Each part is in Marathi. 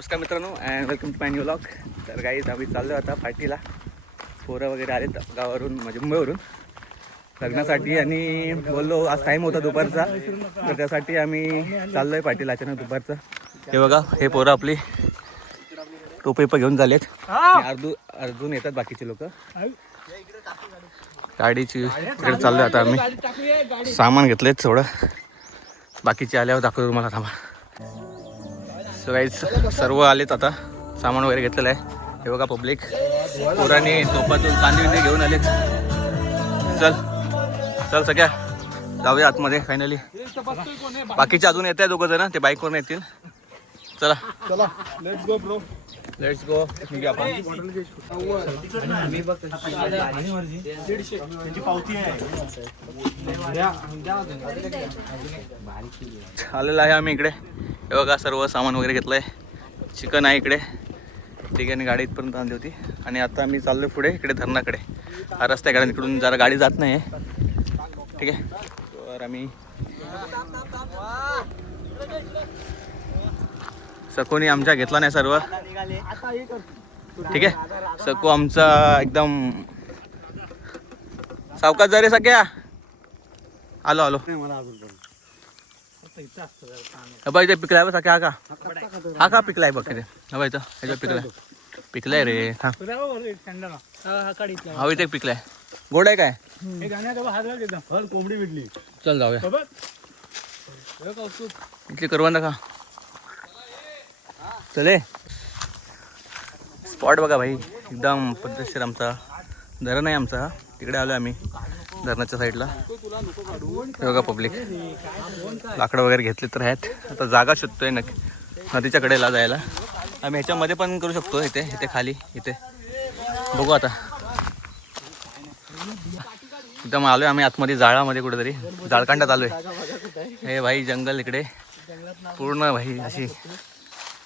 नमस्कार मित्रांनो and welcome to my new vlog. तर गाईज आम्ही चाललो आता पार्टीला. पोरं वगैरे आलेत गावावरून म्हणजे मुंबईवरून लग्नासाठी आणि बोललो आज टाईम होता दुपारचा तर त्यासाठी आम्ही चाललो आहे पार्टीला अचानक दुपारचं. हे बघा हे पोरं आपली टोपे घेऊन झालेत. अर्जून येतात बाकीचे लोक गाडीची इकडे चाललो आता आम्ही. सामान घेतलंय थोडं बाकीचे आल्यावर दाखवतो तुम्हाला. थांबा. सो गाईज सर्व आलेत आता सामान वगैरे घेतलेलं आहे. हे बघा पब्लिक पोरांनी तोपातून कांदे बिंदे घेऊन आलेत. चल सगळ्या जाऊया आतमध्ये. फायनली बाकीचे अजून येत आहे दोघं जण ते बाईकवरून येतील. चला चला let's go bro. Let's go. आलेलं आहे आम्ही इकडे. हे बघा सर्व सामान वगैरे घेतलं आहे. चिकन आहे इकडे. ठिकाणी गाडी इथपर्यंत आणली होती आणि आता आम्ही चाललो पुढे इकडे धरणाकडे. हा रस्ता आहे इकडून जरा गाडी जात नाही आहे. ठीक आहे तर आम्ही सकोनी आमच्या घेतला नाही सर्व. ठीक आहे सकू आमचा एकदम सावकाश जा रे सगळ्या. आलो बाई ते पिकलाय बघ सगळ्या. हा का पिकलाय बघ रे. हा बाई ह्याच्या पिकलाय रे. हा इथे पिकलाय. गोड आहे काय. कोंबडी विडली. चल जाऊया इथली करवंद का. चले स्पॉट बघा भाई एकदम पद्धतशीर. आमचा धरण आहे आमचा. तिकडे आलो आम्ही धरणाच्या साईडला. हे बघा पब्लिक लाकडं वगैरे घेतले तर आहेत. आता जागा शोधतोय नदीच्या कडेला जायला. आम्ही ह्याच्यामध्ये पण करू शकतो. इथे खाली इथे बघू आता. एकदम आलोय आम्ही आतमध्ये जाळामध्ये कुठेतरी जाळकांडात आलोय. हे भाई जंगल इकडे पूर्ण भाई अशी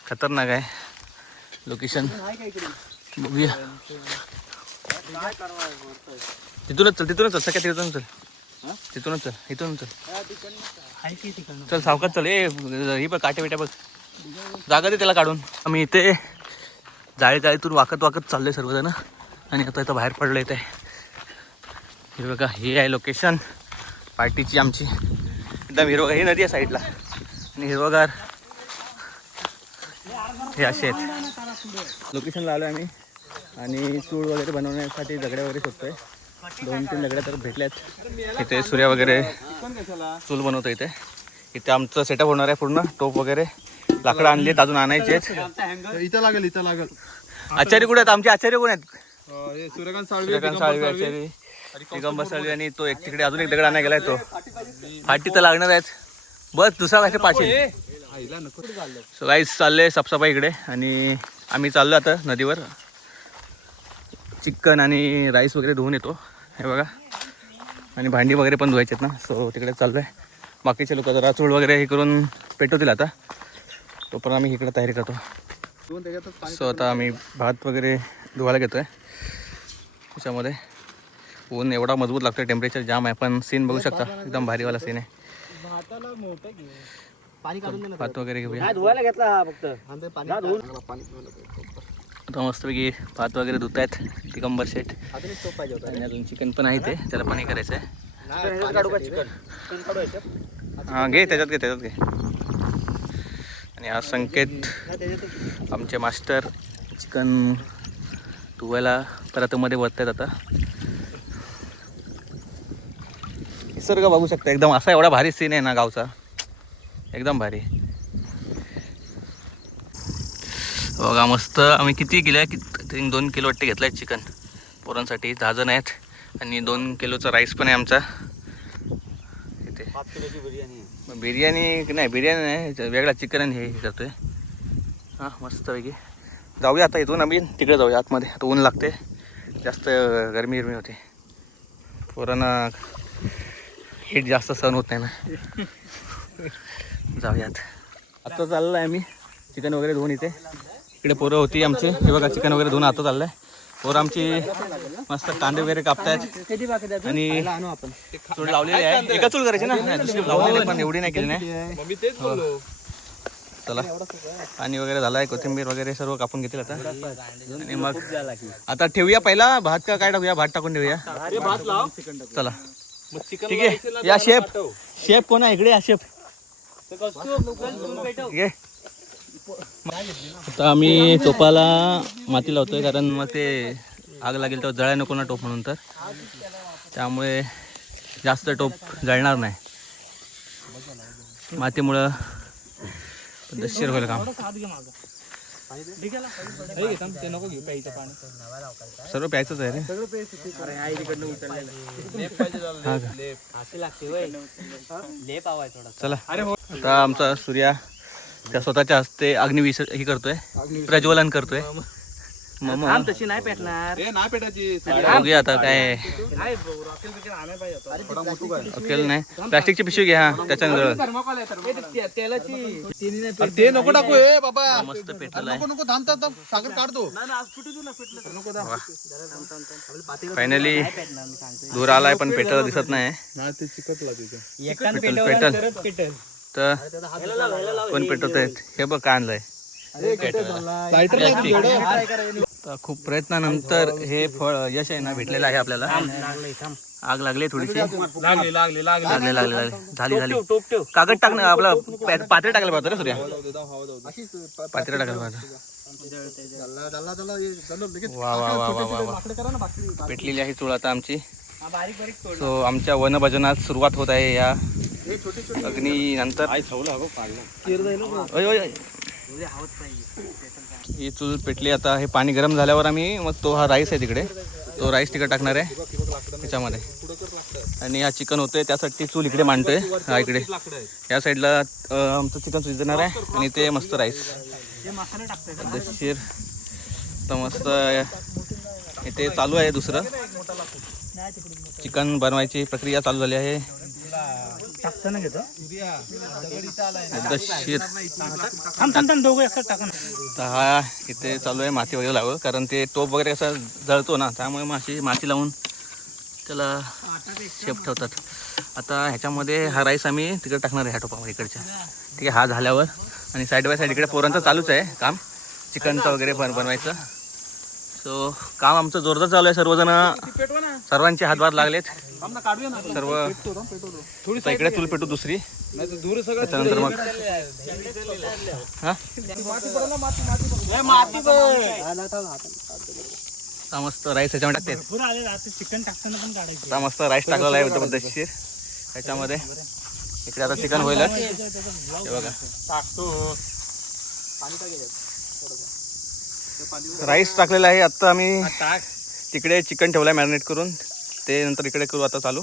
खतरनाक आहे लोकेशन. बघूया तिथूनच चल सगळ्या तिथून चल. तिथूनच चल इथून चल सावकाश चल. ही बघ काटे बिट्या बघ जागा दे त्याला काढून. आम्ही इथे जाळीतून वाकत चाललोय सर्वजण आणि आता इथं बाहेर पडलं इथे. हे बघा हे आहे लोकेशन पार्टीची आमची. एकदम हिरवगार ही नदी आहे साईडला आणि हिरवगार हे असे आहेत. लोकेशनला आलो आम्ही आणि चूळ वगैरे बनवण्यासाठी दगड्या वगैरे शोधतोय. 2-3 दगड्या तर भेटल्यात. इथे सूर्य वगैरे चूल बनवतो इथे. इथे आमचं सेटअप होणार आहे पूर्ण. टोप वगैरे लाकडं आणली आहेत अजून आणायची आहेत. इथं लागेल. आचार्य कुठे आहेत आमचे. आचार्य कोण आहेत. सूर्यकांत साळवी आचार्य दिगंबर साळवी आणि तो एक तिकडे अजून एक दगड आणायला गेलाय. तो फाटी तर लागणार आहेत. बस दुसरा कसे पाचशे. सो गाईस चालले साफसफाई इकडे आणि आम्ही चाललो आता नदीवर. चिकन आणि राईस वगैरे धुवून येतो. हे बघा आणि भांडी वगैरे पण धुवायची आहेत ना. सो तिकडे चाललो आहे. बाकीचे लोक जरा चूळ वगैरे हे करून पेटवतील आता. तोपर्यंत आम्ही इकडे तयारी करतो. सो आता आम्ही भात वगैरे धुवायला घेतो आहे. त्याच्यामध्ये ऊन एवढा मजबूत लागतो. टेम्परेचर जाम आहे. पण सीन बघू शकता एकदम भारीवाला सीन आहे. भात वगैरे घेऊया. आता मस्तपैकी भात वगैरे धुत आहेत दिगंबर शेठ. आणि अजून चिकन पण आहे ते त्याला पण हे करायचं आहे. हां घे त्याच्यात घे. आणि हा संकेत आमचे मास्टर चिकन धुवायला परत मध्ये वरत आहेत. आता निसर्ग बघू शकता एकदम असा एवढा भारी सीन आहे ना गावचा. एकदम भारी बघा मस्त. आम्ही किती किलो आहे 2 किलो वाटते घेतलं आहे चिकन पोरांसाठी. 10 जण आहेत आणि 2 किलोचा राईस पण आहे आमचा इथे. बिर्याणी नाही वेगळा चिकन आणि हे करतोय. हां मस्तपैकी जाऊया आता इथून आम्ही तिकडे जाऊया आतमध्ये. आता ऊन लागते जास्त. गरमी होते. पोरांना हीट जास्त सहन होत नाही ना. जाऊयात आता. चाललं आहे आम्ही चिकन वगैरे धुवून इथे. इकडे पोरं होती आमची. हे बघा चिकन वगैरे धुवून आता चाललं आहे. पोरं आमची मस्त कांदे वगैरे कापतायत आणि चूल लावलेली आहे. एका चूल करायची ना. दुसरी लावलेली पण एवढी नाही केली नाही. चला पाणी वगैरे झालं आहे, कोथिंबीर वगैरे सर्व कापून घेतील आता. आणि मग आता ठेवूया पहिला भात का काय टाकूया? भात टाकून ठेवूया. चला ठीक आहे. या शेफ कोण आहे इकडे? या शेफ आता आम्ही टोपाला माती लावतोय, कारण मग ते आग लागेल तर जळाय नको ना टोप म्हणून, तर त्यामुळे जास्त टोप जळणार नाही. मातीमुळं पद्धतशीर होईल काम. सर्व प्यायचंच आहे रे. चला आता आमचा सूर्या त्या स्वतःच्या हस्ते हे करतोय, प्रज्वलन करतोय. तशी नाही पेटणार. नाही पेटायची. बघूया आता काय अकेल नाही. प्लास्टिकची पिशवी घ्या, त्याच्यानंतर ते नको टाकू ए बाबा. मस्त पेटलेला आहे. नको थांबता सागर काढतो. फायनली धूर आलाय, पण पेटल दिसत नाही. ते चिकटला तिथे. पेटल तर कोण पेटवत आहेत? हे बघ काय आणलंय. तर खूप प्रयत्नानंतर हे फळ यश आहे ना भेटलेलं आहे आपल्याला. आग लागली थोडीशी. लागले झाली. कागद टाकणं आपलं पात्रे टाकायला पाहतो रे सूर्या. पात्रे टाकायला पाहतो. वा वा वा वा वा. पेटलेली आहे चूळ आता आमची. सो आमच्या वनभजनात सुरुवात होत आहे या अग्नी नंतर. ही चूल पेटली. आता हे पाणी गरम झाल्यावर आम्ही मग तो हा राईस आहे तिकडे, तो राईस तिकडे टाकणार आहे त्याच्यामध्ये. आणि हा चिकन होतोय त्यासाठी चूल इकडे मांडतोय. हा इकडे या साईडला आमचं चिकन शिजणार आहे आणि ते मस्त राईस पद्धतशीर तर मस्त इथे चालू आहे. दुसरं चिकन बनवायची प्रक्रिया चालू झाली आहे. हा इथे चालू आहे माती वगैरे लावून, कारण ते टोप वगैरे कसं जळतो ना, त्यामुळे माती लावून त्याला शेप ठेवतात. आता ह्याच्यामध्ये हा राईस आम्ही तिकडे टाकणार आहे ह्या टोपामध्ये इकडच्या. ठीक आहे. हा झाल्यावर आणि साईड बाय साईड इकडे पोरांचं चालूच आहे काम चिकनचं वगैरे बनवायचं. सो काम आमचं जोरदार चालू आहे. सर्वांचे हातभार लागलेत. सर्व इकडे चूल पेटू दुसरी, त्याच्यानंतर मग मस्त राईस ह्याच्यामध्ये टाकते. चिकन टाकताना पण काढायचं. आता मस्त राईस टाकलेला आहे पद्धतशीर ह्याच्यामध्ये. इकडे आता चिकन होईलच. हे बघा राईस टाकलेला आहे. आता आम्ही तिकडे चिकन ठेवलं आहे मॅरिनेट करून, ते नंतर इकडे करू आता चालू.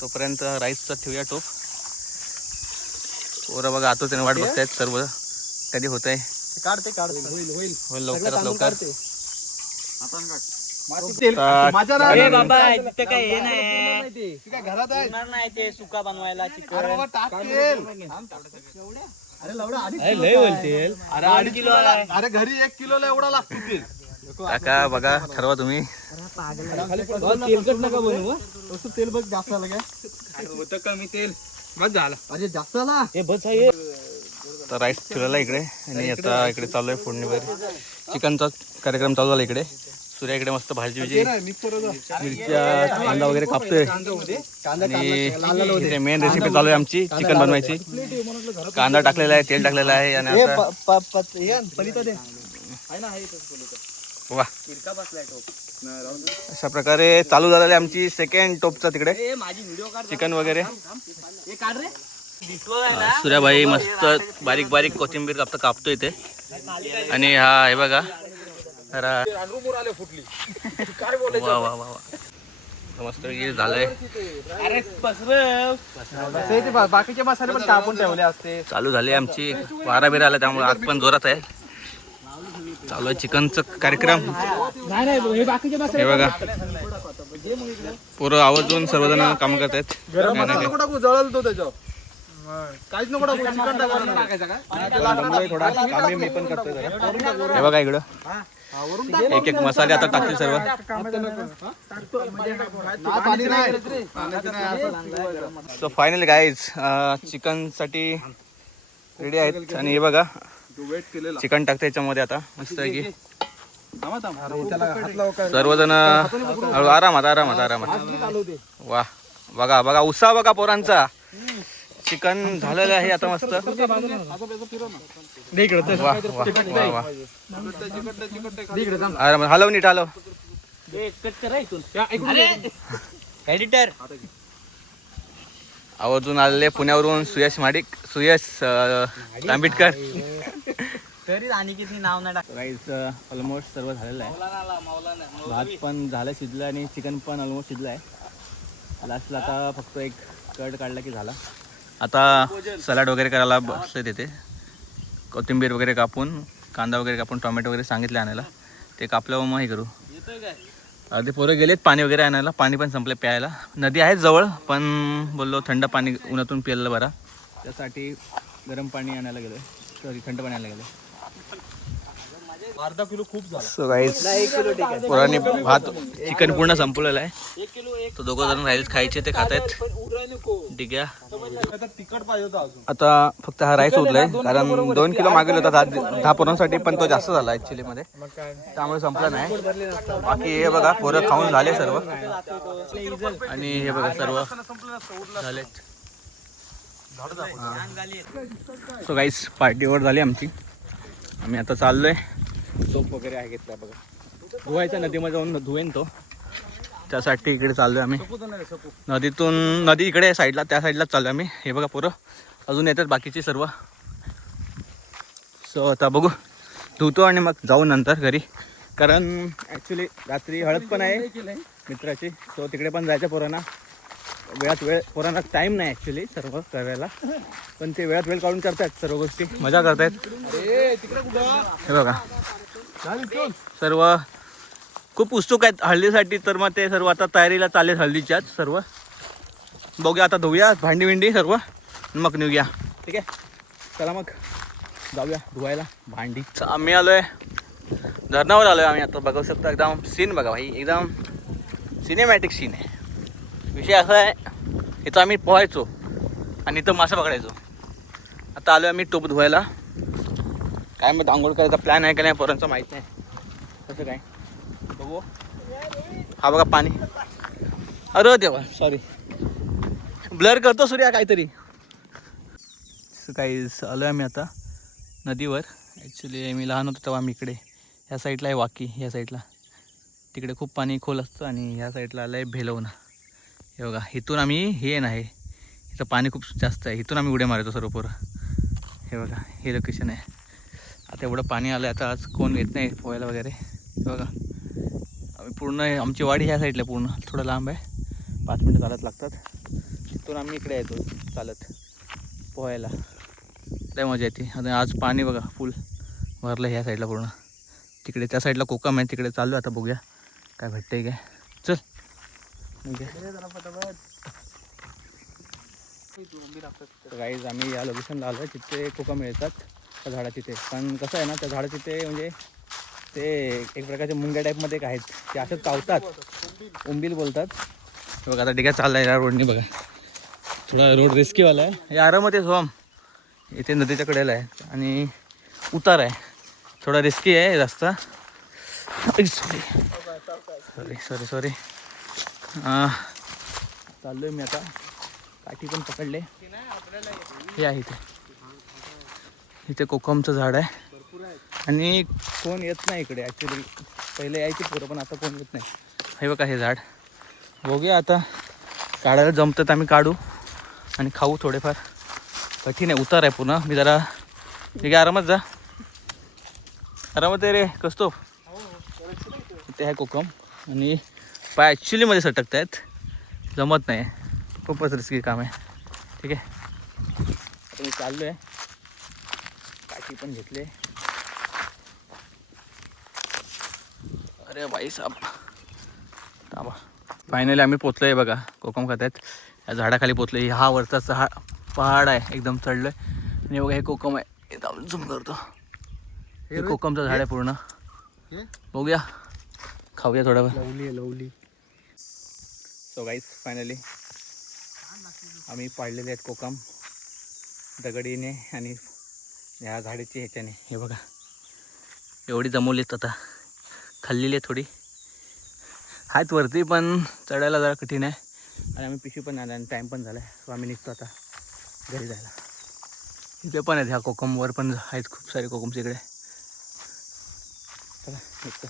तोपर्यंत राईसचा ठेवूया टोप. पोरं बघा आतुरतेने वाट बघतायत सर्व, कधी होत आहे. होईल लवकरात लवकर. घरात आहे नाही ते सुका बनवायला चिकन. अरे घरी 1 किलोला एवढा लागतो तेल. काका बघा ठरवा तुम्ही. तेलकट नका बनवू. तसं तेल बघ जास्त आलं काय होतं, कमी तेल बस झालं. अरे जास्त आला हे बस आहे. तर राईस ठेवलेला इकडे आणि आता इकडे चालू आहे फोडणी वगैरे. चिकनचा कार्यक्रम चालू झाला इकडे. सूर्या इकडे मस्त भाजी मिरच्या कांदा वगैरे कापतोय. आणि मेन रेसिपी चालू आहे आमची चिकन बनवायची. कांदा टाकलेला आहे, तेल टाकलेलं आहे आणि वा अशा प्रकारे चालू झालेली आमची सेकंड टोपचा तिकडे चिकन वगैरे. सूर्याबाई मस्त बारीक बारीक कोथिंबीर कापतोय इथे. आणि हा हे बघा वा वा वा मस्त हे झालंय. बाकीचे मसाले पण कापून ठेवले असते. चालू झाली आमची वारा बिरा आला त्यामुळे आग पण जोरात आहे. चालू आहे चिकनचा कार्यक्रम. हे बघा पोरं आवर्जून सर्वजण काम करतायत. जळल तो त्याच्यावर काहीच नको टाकू. चिकन टाकायचं मी पण करतोय. हे बघा इकडं एक एक मसाले आता टाकतील सर्व. सो फायनली गाईज चिकन साठी रेडी आहेत. आणि हे बघा चिकन टाकते याच्यामध्ये आता मस्त आहे की सर्वजण आरामात आरामात आरामात. वा बघा बघा उत्साह बघा पोरांचा. चिकन झालेलं आहे आता मस्त. वा वा वा आरामात हलव नीट हलव. एडिटर आवर्जून आलेले पुण्यावरून सुयश तांबिटकर. तरी अनिकेतनी नाव नाही टाक. राईस ऑलमोस्ट सर्व झालेलं आहे. भात पण झालं शिजलं आणि चिकन पण ऑलमोस्ट शिजलं आहे. लास्टला आता फक्त एक कट काढला की झाला. आता सलाड वगैरे करायला बसले तिथे. कोथिंबीर वगैरे कापून कांदा वगैरे कापून टोमॅटो वगैरे सांगितले आणायला. ते कापल्यावर मग हे करू. अर्धे पोरं गेलेत पाणी वगैरे आणायला. पाणी पण संपले प्यायला. नदी आहे जवळ पण बोललो थंड पाणी उन्हातून प्यायला बरा. त्यासाठी गरम पाणी आणायला गेलो. सॉरी थंड पाणी आणायला गेलो. अर्धा किलो खूप झाला. सो गाईस पोरांनी भात चिकन पूर्ण संपवलेलं आहे. तो दोघं जण राहील खायचे ते खात आहेत. ठीक आहे तिखट पाहिजे होता अजून. आता फक्त हा राईस उरलाय कारण 2 किलो मागेल होता 10 पोरांसाठी पण तो जास्त झाला ऍक्च्युली मध्ये त्यामुळे संपला नाही. बाकी हे बघा पोरं खाऊन झाले सर्व. आणि हे बघा सर्व झालेत. सो गाईस पार्टीवर झाली आमची. आम्ही आता चाललोय. सोप वगैरे आहे घेतला बघा. धुवायचा नदीमध्ये जाऊन धुवेन तो. त्यासाठी इकडे चाललोय आम्ही. नदीतून नदी इकडे साईडला त्या साईडलाच चाललोय आम्ही. हे बघा पोरं अजून येतात बाकीची सर्व. सो आता बघू धुतो आणि मग जाऊ नंतर घरी. कारण ॲक्च्युली रात्री हळद पण आहे मित्राची. सो तिकडे पण जायचं पोरांना. वेळात वेळ पोरांना टाईम नाही ॲक्च्युली सर्व करायला. पण ते वेळात वेळ काढून करतात सर्व गोष्टी. मजा करतायत. हे बघा सर्व खूप उत्सुक आहेत हळदीसाठी. तर मग ते सर्व आता तयारीला चालेल हळदीच्याच सर्व. बघूया आता धुऊया भांडी विंडी सर्व मग निघूया. ठीक आहे चला मग जाऊया धुवायला भांडी. आम्ही आलोय धरणावर आलोय आम्ही आता. बघू शकता एकदम सीन बघा भाई. एकदम सिनेमॅटिक सीन आहे. विषय असा आहे इथं आम्ही पोहायचो आणि इथं मासे पकडायचो. आता आलो आम्ही टोप धुवायला. काय मग आंघोळ करायचा प्लॅन आहे का नाही पोरांचं माहीत नाही. कसं काय बघू. हा बघा पाणी. अरे देवा सॉरी ब्लर करतो सूर्या काहीतरी. काही आलो आहे आम्ही आता नदीवर. ॲक्च्युली मी लहान होतो तेव्हा आम्ही इकडे ह्या साईडला आहे वाकी. ह्या साईडला तिकडे खूप पाणी खोल असतं. आणि ह्या साईडला आलं आहे भेलवणं. हे बघा इथून आम्ही हे नाही इथं पाणी खूप जास्त आहे. इथून आम्ही उड्या मारायचो सर्व पोरं. हे बघा हे लोकेशन आहे. आता एवढं पाणी आलं आहे आता आज कोण येत नाही पोहायला वगैरे. हे बघा आम्ही पूर्ण आमची वाडी ह्या साईडला पूर्ण थोडं लांब आहे. 5 मिनटं चालत लागतात. तिथून आम्ही इकडे येतो चालत पोहायला. लय मजा येते. आता आज पाणी बघा फुल भरलं ह्या साईडला पूर्ण. तिकडे त्या साईडला कोकम आहे तिकडे चाललो आता बघूया काय भेटतंय काय. चल गाईज आम्ही या लोकेशनला आलो आहे. तिथे कोकम मिळतात त्या झाडाची. ते पण कसं आहे ना त्या झाडाची ते म्हणजे ते एक प्रकारचे मुंग्या टाईपमध्ये आहेत. ते असं चावतात. उंबील बोलतात. बघा आता ठीक चालला आहे या रोडने. बघा थोडा रोड रिस्कीवाला आहे. हे आरामात सोम इथे नदीच्या कडेला आहे आणि उतार आहे. थोडा रिस्की आहे रस्ता. सॉरी सॉरी चाललोय मी आता. काठी पण पकडले. हे आहे इथे कोकमचं झाड आहे. आणि कोण येत नाही इकडे ॲक्च्युली. पहिले यायची पोरं पण आता कोण येत नाही. हे बघा हे झाड. बघूया आता काढायला जमतं तर आम्ही काढू आणि खाऊ. थोडेफार कठीण आहे उतार आहे पुन्हा. मी जरा ठीक आहे आरामात जा. आरामात आहे रे कसतो. इथे आहे कोकम आणि पाय ॲक्च्युलीमध्ये सटकत आहेत. जमत नाही. खूपच रिस्की काम आहे. ठीक आहे आता मी चाललो आहे. काठी पण घेतले. अरे बाई साहेब थांबा. फायनली आम्ही पोचलो आहे बघा. कोकम खात आहेत. या झाडाखाली पोचलो. हा वरचा पहाड आहे एकदम चढलो आहे. आणि बघा हे कोकम आहे. एकदम झूम करतो. हे कोकमचं झाड आहे पूर्ण. बघूया खाऊया थोडा वेळ. Lovely lovely. So guys finally आम्ही पाडलेले आहेत कोकम दगडीने आणि या झाडाची ह्याच्याने. हे बघा एवढी जमवलीत आता, खाल्लेली आहे थोडी, आहेत वरती पण चढायला जरा कठीण आहे. आणि आम्ही पिशवी पण आला आणि टाईम पण झाला आहे, सो आम्ही निघतो आता घरी जायला. इथे पण आहेत ह्या कोकमवर पण आहेत खूप सारे कोकम्स इकडे. चला निघतो.